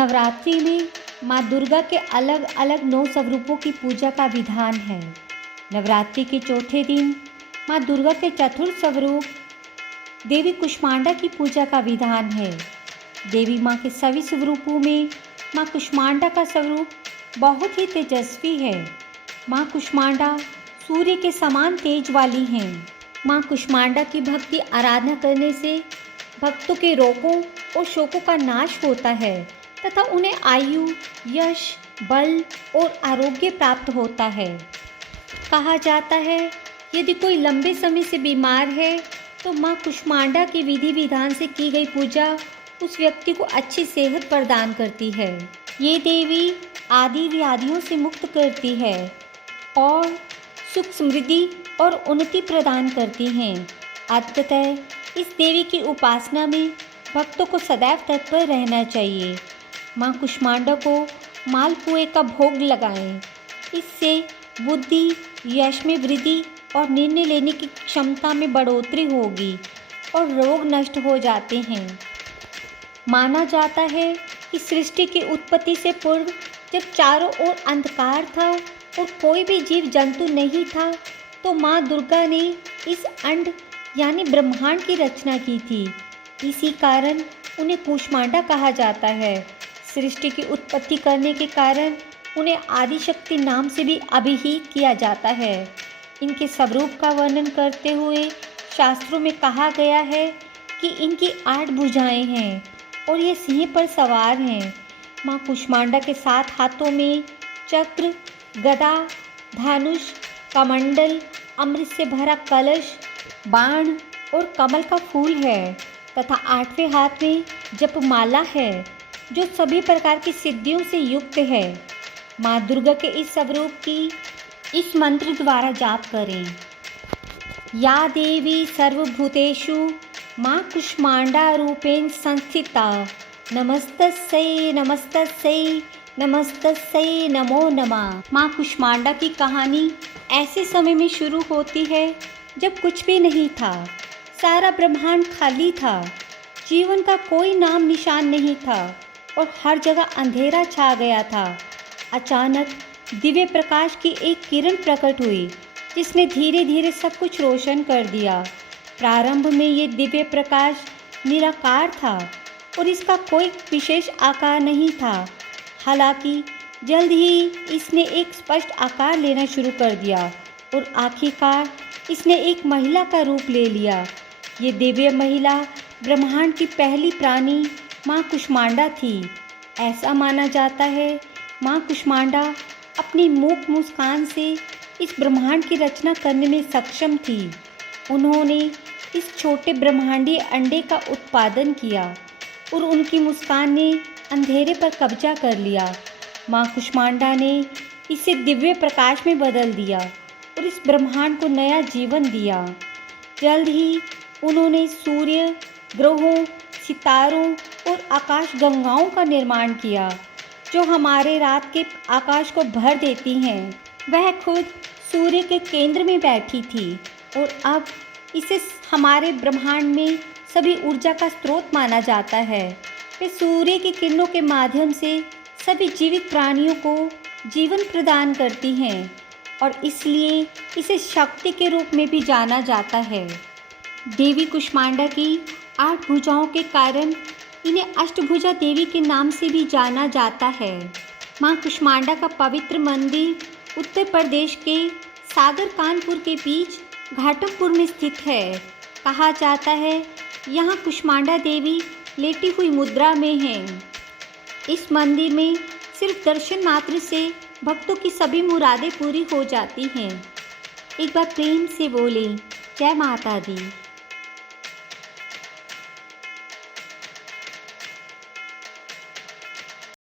नवरात्रि में माँ दुर्गा के अलग अलग 9 स्वरूपों की पूजा का विधान है। नवरात्रि के चौथे दिन माँ दुर्गा के चतुर्थ स्वरूप देवी कुष्मांडा की पूजा का विधान है। देवी माँ के सभी स्वरूपों में माँ कुष्मांडा का स्वरूप बहुत ही तेजस्वी है। माँ कुष्मांडा सूर्य के समान तेज वाली हैं। माँ कुष्मांडा की भक्ति आराधना करने से भक्तों के रोगों और शोकों का नाश होता है तथा उन्हें आयु, यश, बल और आरोग्य प्राप्त होता है। कहा जाता है यदि कोई लंबे समय से बीमार है तो माँ कुष्मांडा की विधि विधान से की गई पूजा उस व्यक्ति को अच्छी सेहत प्रदान करती है। ये देवी आदि व्याधियों से मुक्त करती है और सुख समृद्धि और उन्नति प्रदान करती हैं। अंततः इस देवी की उपासना में भक्तों को सदैव तत्पर रहना चाहिए। माँ कुष्मांडा को मालपुए का भोग लगाएं। इससे बुद्धि, यश में वृद्धि और निर्णय लेने की क्षमता में बढ़ोतरी होगी और रोग नष्ट हो जाते हैं। माना जाता है कि सृष्टि की उत्पत्ति से पूर्व जब चारों ओर अंधकार था और कोई भी जीव जंतु नहीं था तो माँ दुर्गा ने इस अंड यानी ब्रह्मांड की रचना की थी। इसी कारण उन्हें कुष्मांडा कहा जाता है। सृष्टि की उत्पत्ति करने के कारण उन्हें आदिशक्ति नाम से भी अभिहित किया जाता है। इनके स्वरूप का वर्णन करते हुए शास्त्रों में कहा गया है कि इनकी 8 भुजाएं हैं और ये सिंह पर सवार हैं। माँ कुष्मांडा के 7 हाथों में चक्र, गदा, धनुष, कमंडल, अमृत से भरा कलश, बाण और कमल का फूल है तथा 8वें हाथ में जपमाला है जो सभी प्रकार की सिद्धियों से युक्त है। माँ दुर्गा के इस स्वरूप की इस मंत्र द्वारा जाप करें। या देवी सर्वभूतेषु माँ कुष्मांडा रूपेण संस्थिता नमस्तस्यै नमस्तस्यै नमस्तस्यै नमो नमः। माँ कुष्मांडा की कहानी ऐसे समय में शुरू होती है जब कुछ भी नहीं था। सारा ब्रह्मांड खाली था, जीवन का कोई नाम निशान नहीं था और हर जगह अंधेरा छा गया था। अचानक दिव्य प्रकाश की एक किरण प्रकट हुई जिसने धीरे धीरे सब कुछ रोशन कर दिया। प्रारंभ में ये दिव्य प्रकाश निराकार था और इसका कोई विशेष आकार नहीं था। हालांकि जल्द ही इसने एक स्पष्ट आकार लेना शुरू कर दिया और आखिरकार इसने एक महिला का रूप ले लिया। ये दिव्य महिला ब्रह्मांड की पहली प्राणी माँ कुष्मांडा थी। ऐसा माना जाता है माँ कुष्मांडा अपनी मूक मुस्कान से इस ब्रह्मांड की रचना करने में सक्षम थी। उन्होंने इस छोटे ब्रह्मांडीय अंडे का उत्पादन किया और उनकी मुस्कान ने अंधेरे पर कब्जा कर लिया। माँ कुष्मांडा ने इसे दिव्य प्रकाश में बदल दिया और इस ब्रह्मांड को नया जीवन दिया। जल्द ही उन्होंने सूर्य, ग्रहों, सितारों और आकाश गंगाओं का निर्माण किया जो हमारे रात के आकाश को भर देती हैं। वह खुद सूर्य के केंद्र में बैठी थी और अब इसे हमारे ब्रह्मांड में सभी ऊर्जा का स्रोत माना जाता है। वे सूर्य की किरणों के माध्यम से सभी जीवित प्राणियों को जीवन प्रदान करती हैं और इसलिए इसे शक्ति के रूप में भी जाना जाता है। देवी कुष्मांडा की 8 भुजाओं के कारण इन्हें अष्टभुजा देवी के नाम से भी जाना जाता है। माँ कुष्मांडा का पवित्र मंदिर उत्तर प्रदेश के सागर कानपुर के बीच घाटमपुर में स्थित है। कहा जाता है यहाँ कुष्मांडा देवी लेटी हुई मुद्रा में हैं। इस मंदिर में सिर्फ दर्शन मात्र से भक्तों की सभी मुरादें पूरी हो जाती हैं। एक बार प्रेम से बोलें जय माता दी।